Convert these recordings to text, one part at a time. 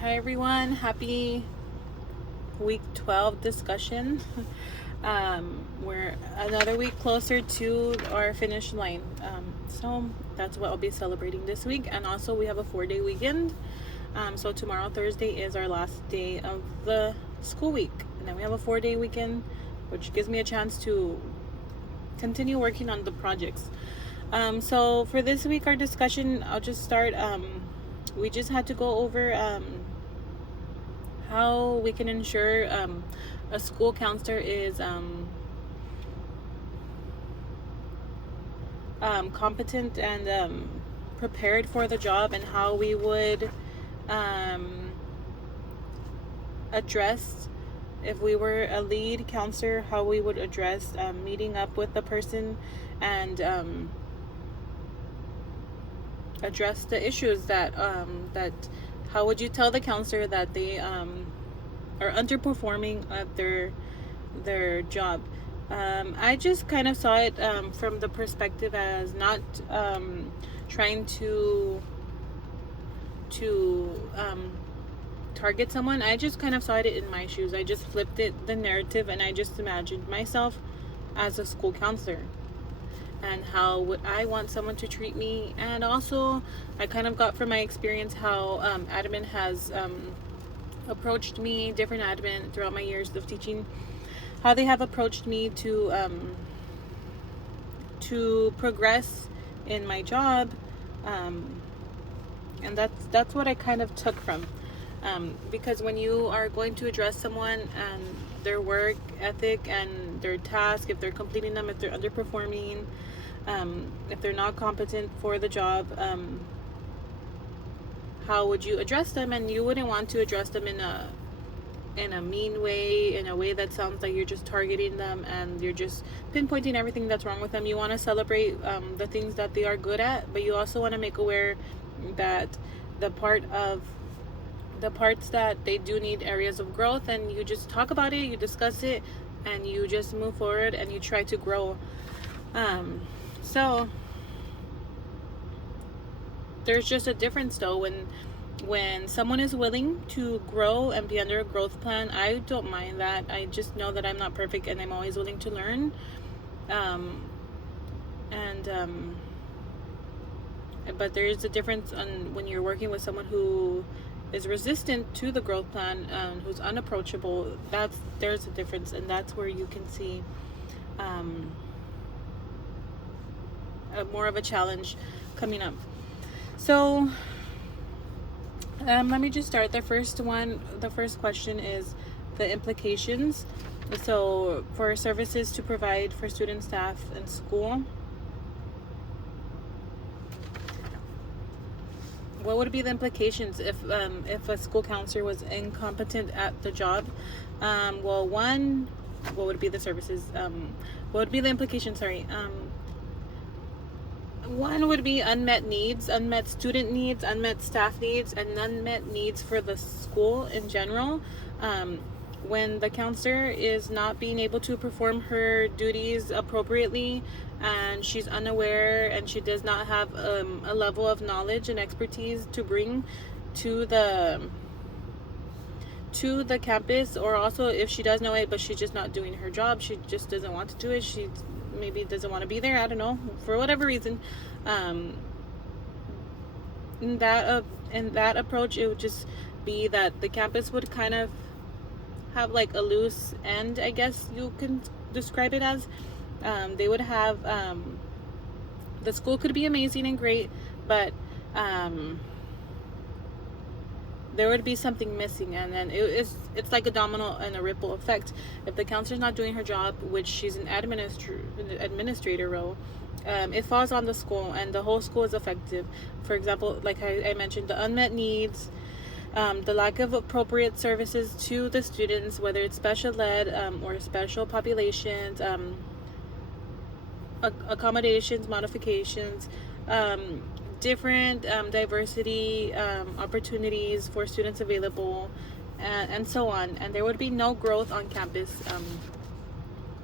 Hi everyone, happy week 12 discussion. We're another week closer to our finish line. So that's what I'll be celebrating this week. And also, we have a 4-day weekend. So tomorrow, Thursday, is our last day of the school week. And then we have a 4-day weekend, which gives me a chance to continue working on the projects. So for this week, our discussion, I'll just start. We just had to go over how we can ensure a school counselor is competent and prepared for the job, and how we would address, if we were a lead counselor, how we would address meeting up with the person and address the issues that how would you tell the counselor that they are underperforming at their job. I just kind of saw it from the perspective as not trying to target someone. I just kind of saw it in my shoes. I just flipped it, the narrative, and I just imagined myself as a school counselor and how would I want someone to treat me. And also, I kind of got from my experience how admin has approached me, different admin throughout my years of teaching, how they have approached me to progress in my job, and that's what I kind of took from, because when you are going to address someone and their work ethic and their task, if they're completing them, if they're underperforming, if they're not competent for the job, how would you address them? And you wouldn't want to address them in a mean way, in a way that sounds like you're just targeting them and you're just pinpointing everything that's wrong with them. You want to celebrate the things that they are good at, but you also want to make aware that the parts that they do need areas of growth, and you just talk about it, you discuss it, and you just move forward and you try to grow. So there's just a difference though when someone is willing to grow and be under a growth plan. I don't mind that. I just know that I'm not perfect and I'm always willing to learn. But there is a difference on when you're working with someone who is resistant to the growth plan, who's unapproachable. There's a difference, and that's where you can see more of a challenge coming up. So let me just start. The first question is the implications. So for services to provide for student, staff, and school, what would be the implications if a school counselor was incompetent at the job? Well, one, what would be the services? What would be the implications? One would be unmet needs, unmet student needs, unmet staff needs, and unmet needs for the school in general. When the counselor is not being able to perform her duties appropriately, and she's unaware, and she does not have a level of knowledge and expertise to bring to the campus, or also if she does know it but she's just not doing her job, she just doesn't want to do it, she maybe doesn't want to be there, I don't know, for whatever reason, in that approach, it would just be that the campus would kind of have like a loose end, I guess you can describe it as. They would have the school could be amazing and great, but there would be something missing, and then it's like a domino and a ripple effect. If the counselor's not doing her job, which she's an administrator role, it falls on the school, and the whole school is affected. For example, like I mentioned, the unmet needs, the lack of appropriate services to the students, whether it's special ed or special populations, accommodations, modifications, different diversity opportunities for students available, and so on. And there would be no growth on campus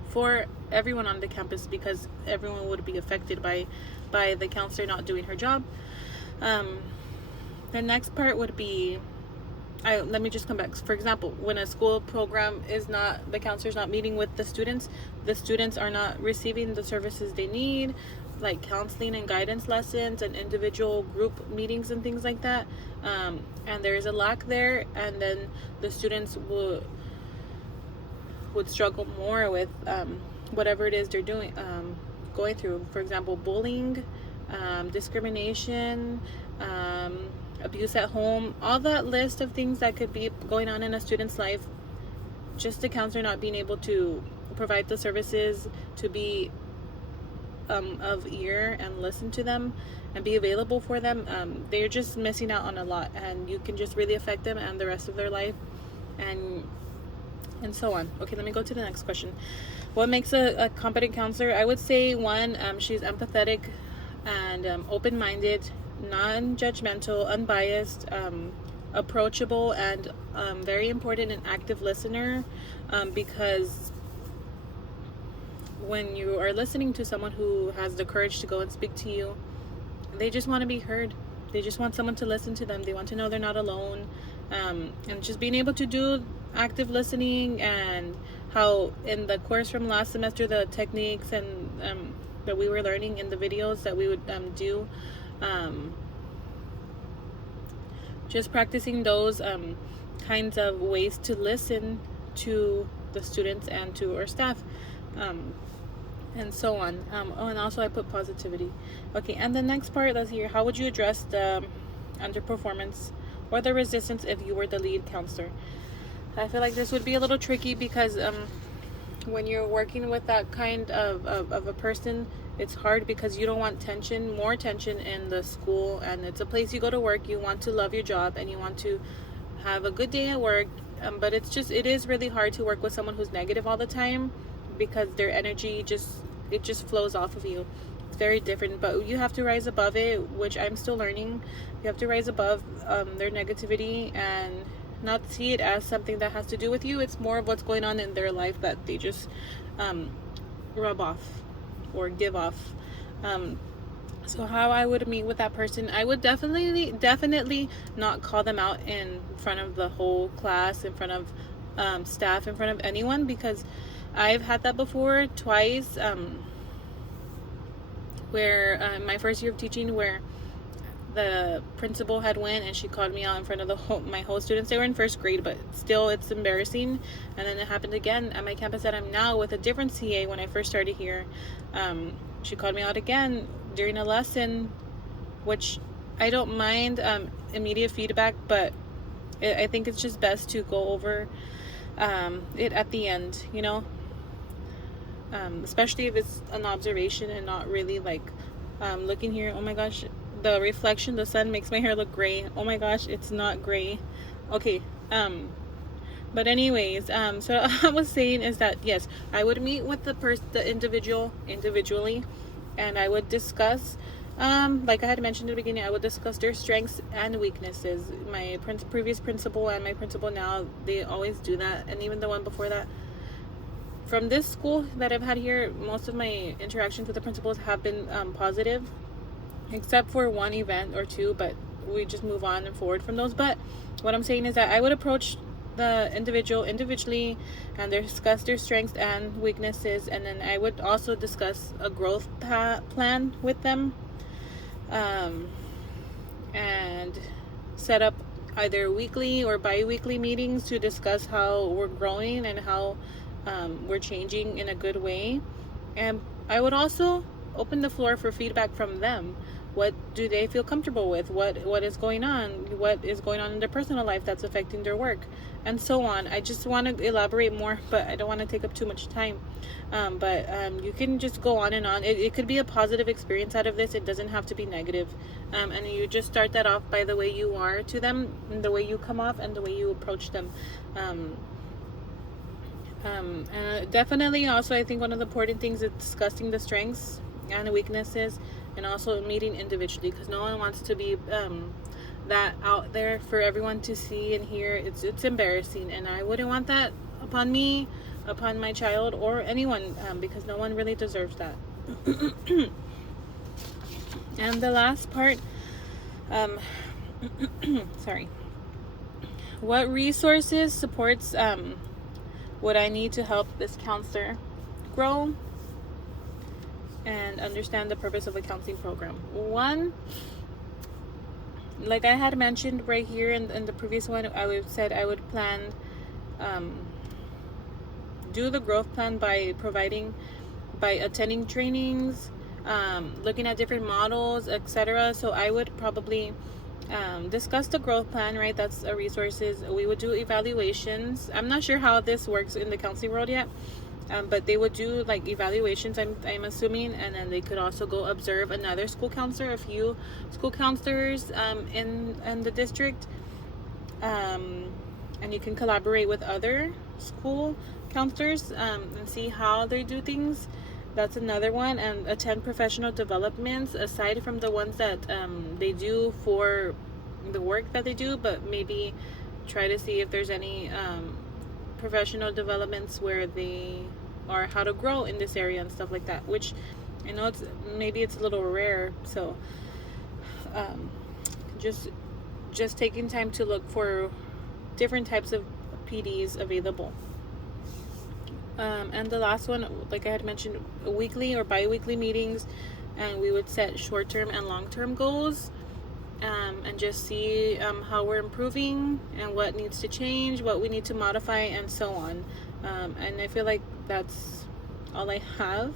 for everyone on the campus, because everyone would be affected by the counselor not doing her job. The next part would be let me just come back. For example, when a school program is not, the counselor's not meeting with the students are not receiving the services they need, like counseling and guidance lessons and individual group meetings and things like that. And there is a lack there, and then the students would struggle more with whatever it is they're doing, going through. For example, bullying, discrimination, abuse at home, all that list of things that could be going on in a student's life. Just the counselor not being able to provide the services to be of ear and listen to them and be available for them, they're just missing out on a lot, and you can just really affect them and the rest of their life, and so on. Okay, let me go to the next question. What makes a competent counselor? I would say, one, she's empathetic and open-minded, non-judgmental, unbiased, approachable, and very important, an active listener, because when you are listening to someone who has the courage to go and speak to you, they just want to be heard. They just want someone to listen to them. They want to know they're not alone. And just being able to do active listening, and how in the course from last semester, the techniques and that we were learning in the videos that we would do, just practicing those kinds of ways to listen to the students and to our staff, and so on. And also I put positivity. Okay, and the next part, let's hear, how would you address the underperformance or the resistance if you were the lead counselor? I feel like this would be a little tricky, because when you're working with that kind of a person, it's hard because you don't want more tension in the school, and it's a place you go to work. You want to love your job and you want to have a good day at work, but it is really hard to work with someone who's negative all the time, because their energy just flows off of you. It's very different, but you have to rise above it, which I'm still learning. You have to rise above their negativity and not see it as something that has to do with you. It's more of what's going on in their life that they just rub off or give off. So how I would meet with that person, I would definitely not call them out in front of the whole class, in front of staff, in front of anyone, because I've had that before twice, where my first year of teaching, where the principal had went and she called me out in front of my whole students. They were in first grade, but still, it's embarrassing. And then it happened again at my campus that I'm now with a different CA. When I first started here, she called me out again during a lesson, which I don't mind immediate feedback, but I think it's just best to go over it at the end, especially if it's an observation and not really like looking here. Oh my gosh, the reflection, the sun makes my hair look gray. Oh my gosh, it's not gray. Okay, but anyways, so I was saying is that, yes, I would meet with the individual individually, and I would discuss, like I had mentioned in the beginning, I would discuss their strengths and weaknesses. My previous principal and my principal now, they always do that, and even the one before that. From this school that I've had here, most of my interactions with the principals have been positive, except for one event or two, but we just move on and forward from those. But what I'm saying is that I would approach the individual individually and discuss their strengths and weaknesses, and then I would also discuss a growth plan with them, and set up either weekly or bi-weekly meetings to discuss how we're growing and how we're changing in a good way. And I would also open the floor for feedback from them. What do they feel comfortable with? What is going on? What is going on in their personal life that's affecting their work? And so on. I just want to elaborate more, but I don't want to take up too much time. But you can just go on and on. It could be a positive experience out of this. It doesn't have to be negative. And you just start that off by the way you are to them, and the way you come off, and the way you approach them. Definitely also, I think one of the important things is discussing the strengths and the weaknesses, and also meeting individually, because no one wants to be that out there for everyone to see and hear. It's embarrassing, and I wouldn't want that upon me, upon my child, or anyone, because no one really deserves that. And the last part, sorry, what resources, supports would I need to help this counselor grow and understand the purpose of a counseling program? One, like I had mentioned right here in the previous one, said I would plan, do the growth plan by attending trainings, looking at different models, etc. So I would probably discuss the growth plan, right? That's resources. We would do evaluations. I'm not sure how this works in the counseling world yet, but they would do like evaluations, I'm assuming, and then they could also go observe another school counselor, a few school counselors in the district, and you can collaborate with other school counselors and see how they do things. That's another one. And attend professional developments aside from the ones that they do for the work that they do, but maybe try to see if there's any professional developments where they are how to grow in this area and stuff like that, which I know it's a little rare. So just taking time to look for different types of PDs available. And the last one, like I had mentioned, weekly or bi-weekly meetings, and we would set short-term and long-term goals, and just see how we're improving and what needs to change, what we need to modify, and so on. And I feel like that's all I have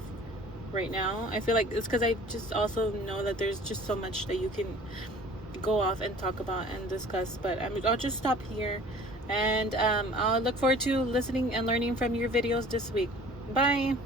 right now. I feel like it's because I just also know that there's just so much that you can go off and talk about and discuss, but I'll just stop here. And I'll look forward to listening and learning from your videos this week. Bye.